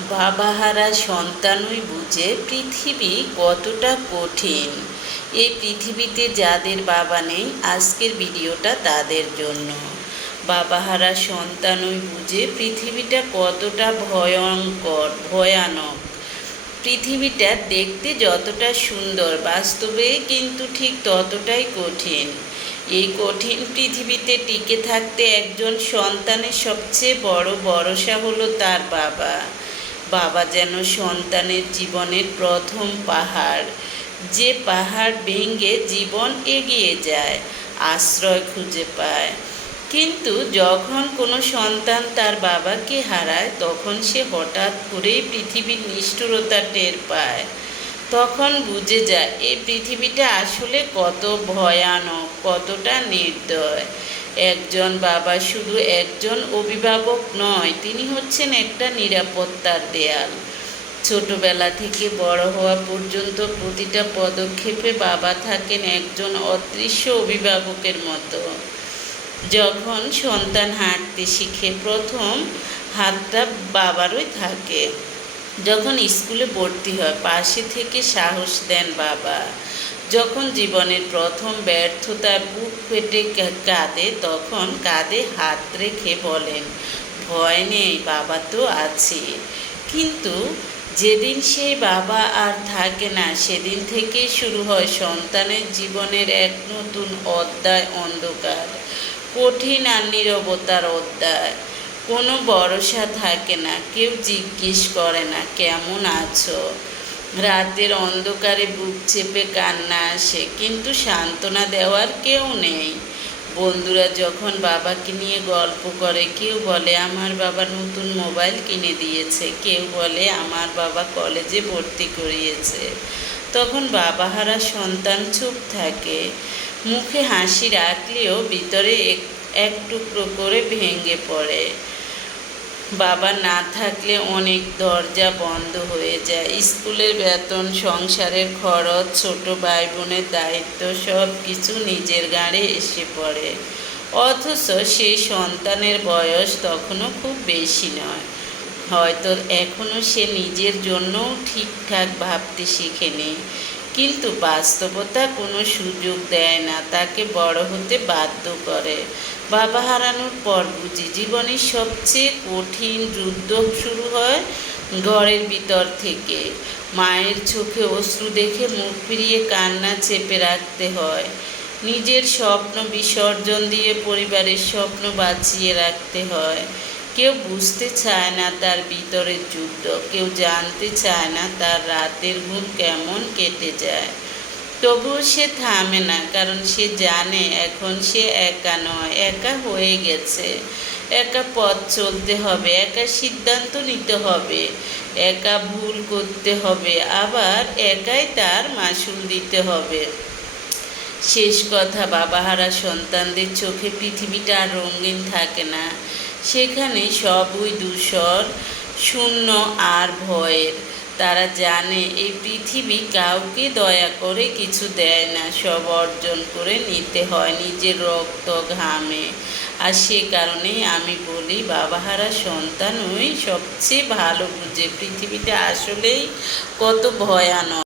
বাবাহারা সন্তানই বুঝে পৃথিবী কতটা কঠিন। এই পৃথিবীতে যাদের বাবা নেই, আজকের ভিডিওটা তাদের জন্য। বাবাহারা সন্তানই বুঝে পৃথিবীটা কতটা ভয়ঙ্কর, ভয়ানক। পৃথিবীটা দেখতে যতটা সুন্দর, বাস্তবে কিন্তু ঠিক ততটাই কঠিন। এই কঠিন পৃথিবীতে টিকে থাকতে একজন সন্তানের সবচেয়ে বড় ভরসা হলো তার বাবা। বাবা যেন সন্তানের জীবনের প্রথম পাহাড়। যে পাহাড় ভেঙে জীবন এগিয়ে যায়, আশ্রয় খুঁজে পায়। কিন্তু যখন কোনো সন্তান তার বাবাকে হারায়, তখন সে হঠাৎ করেই পৃথিবীর নিষ্ঠুরতা টের পায়। তখন বুঝে যায়, এই পৃথিবীটা আসলে কত ভয়ানক, কতটা নির্দয়। একজন বাবা শুধু একজন অভিভাবক নয়, তিনি হচ্ছেন একটা নিরাপত্তার দেয়াল। ছোটবেলা থেকে বড় হওয়া পর্যন্ত প্রতিটা পদক্ষেপে বাবা থাকেন একজন অদৃশ্য অভিভাবকের মতো। যখন সন্তান হাঁটতে শিখে, প্রথম হাতটা বাবারই থাকে। যখন স্কুলে ভর্তি হয়, পাশে থেকে সাহস দেন বাবা। যখন জীবনের প্রথম ব্যর্থতার বুক ফেটে কাঁদে, তখন কাঁধে হাত রেখে বলেন, ভয় নেই, বাবা তো আছে। কিন্তু যেদিন সেই বাবা আর থাকে না, সেদিন থেকেই শুরু হয় সন্তানের জীবনের এক নতুন অধ্যায় অন্ধকার, কঠিন আর নিরবতার অধ্যায়। কোনো ভরসা থাকে না, কেউ জিজ্ঞেস করে না, কেমন আছো? রাতের অন্ধকারে বুক চেপে কান্না আসে, কিন্তু সান্ত্বনা দেওয়ার কেউ নেই। বন্ধুরা যখন বাবাকে নিয়ে গল্প করে, কেউ বলে, আমার বাবা নতুন মোবাইল কিনে দিয়েছে। কেউ বলে, আমার বাবা কলেজে ভর্তি করিয়েছে। তখন বাবাহারা সন্তান চুপ থাকে। মুখে হাসি রাখলেও ভিতরে এক এক টুকরো করে ভেঙে পড়ে। বাবা না থাকলে অনেক দরজা বন্ধ হয়ে যায়। স্কুলের বেতন, সংসারের খরচ, ছোট ভাই বোনের দায়িত্ব সব কিছু নিজের গাড়ে এসে পড়ে। অথচ সেই সন্তানের বয়স তখনও খুব বেশি নয়। হয়তো এখনও সে নিজের জন্যও ঠিকঠাক ভাবতে শিখেনি। কিন্তু বাস্তবতা কোনো সুযোগ দেয় না, তাকে বড় হতে বাধ্য করে। বাবা হারানোর পর বুঝি জীবনের সবচেয়ে কঠিন যুদ্ধ শুরু হয় ঘরের ভিতর থেকে। মায়ের চোখে অশ্রু দেখে মুখ ফিরিয়ে কান্না চেপে রাখতে হয়। নিজের স্বপ্ন বিসর্জন দিয়ে পরিবারের স্বপ্ন বাঁচিয়ে রাখতে হয়। কেউ বুঝতে চায় না তার ভিতরের যুদ্ধ, কেউ জানতে চায় না তার রাতের ঘুম কেমন কেটে যায়। তবুও সে থামে না, কারণ সে জানে এখন সে একা নয়, একা হয়ে গেছে। একা পথ চলতে হবে, একা সিদ্ধান্ত নিতে হবে, একা ভুল করতে হবে, আবার একাই তার মাসুল দিতে হবে। শেষ কথা, বাবাহারা সন্তানদের চোখে পৃথিবীটা আর রঙিন থাকে না। সেখানে সবই দূষর শূন্য আর ভয়ের। তারা জানে এই পৃথিবী কাউকে দয়া করে কিছু দেয় না, সব অর্জন করে নিতে হয় নিজের রক্ত ঘামে। আর সে কারণেই আমি বলি বাবাহারা সন্তান ওই সবচেয়ে ভালো বুঝে। পৃথিবীতে আসলেই কত ভয়ানক।